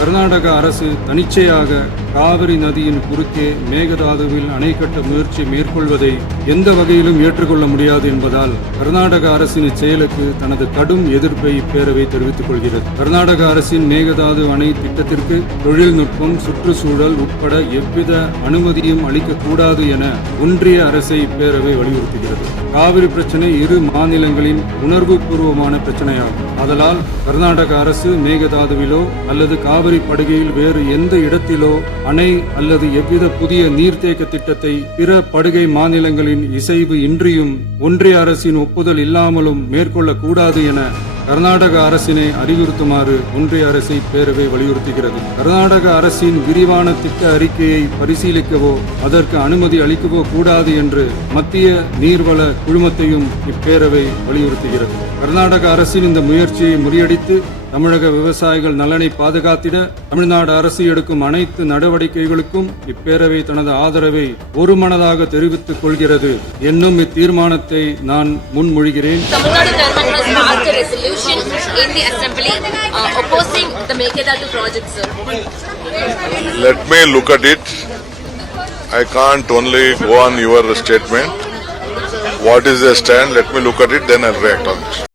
கர்நாடக அரசு தனிச்சையாக காவிரி நதியின் குறுக்கே மேகதாதுவில் அணை கட்ட முயற்சி மேற்கொள்வதை எந்த வகையிலும் ஏற்றுக்கொள்ள முடியாது என்பதால் கர்நாடக அரசின் செயலுக்கு தனது கடும் எதிர்ப்பை இப்பேரவை தெரிவித்துக் கொள்கிறது. கர்நாடக அரசின் மேகதாது அணை திட்டத்திற்கு தொழில்நுட்பம், சுற்றுச்சூழல் உட்பட எவ்வித அனுமதியும் அளிக்கக்கூடாது என ஒன்றிய அரசை இப்பேரவை வலியுறுத்துகிறது. காவிரி பிரச்சினை இரு மாநிலங்களின் உணர்வுபூர்வமான பிரச்சனையாகும். ஆதலால் கர்நாடக அரசு மேகதாதுவிலோ அல்லது காவிரி படுகையில் வேறு எந்த இடத்திலோ அணை அல்லது எவ்வித புதிய நீர்த்தேக்க திட்டத்தை பிற படுகை மாநிலங்களின் இசைவு இன்றியும் ஒன்றிய அரசின் ஒப்புதல் இல்லாமலும் மேற்கொள்ளக்கூடாது என கர்நாடக அரசினை அறிவுறுத்துமாறு ஒன்றிய அரசை பேரவை வலியுறுத்துகிறது. கர்நாடக அரசின் விரிவான திட்ட அறிக்கையை பரிசீலிக்கவோ அதற்கு அனுமதி அளிக்கவோ கூடாது என்று மத்திய நீர்வள குழுமத்தையும் இப்பேரவை வலியுறுத்துகிறது. கர்நாடக அரசின் இந்த முயற்சியை முறியடித்து தமிழக விவசாயிகள் நலனை பாதுகாத்திட தமிழ்நாடு அரசு எடுக்கும் அனைத்து நடவடிக்கைகளுக்கும் இப்பேரவை தனது ஆதரவை ஒருமனதாக தெரிவித்துக் கொள்கிறது என்னும் இத்தீர்மானத்தை நான் முன்மொழிகிறேன். Let me look at it. I can't only go on your statement. What is the stand? Let me look at it, then I'll react on it.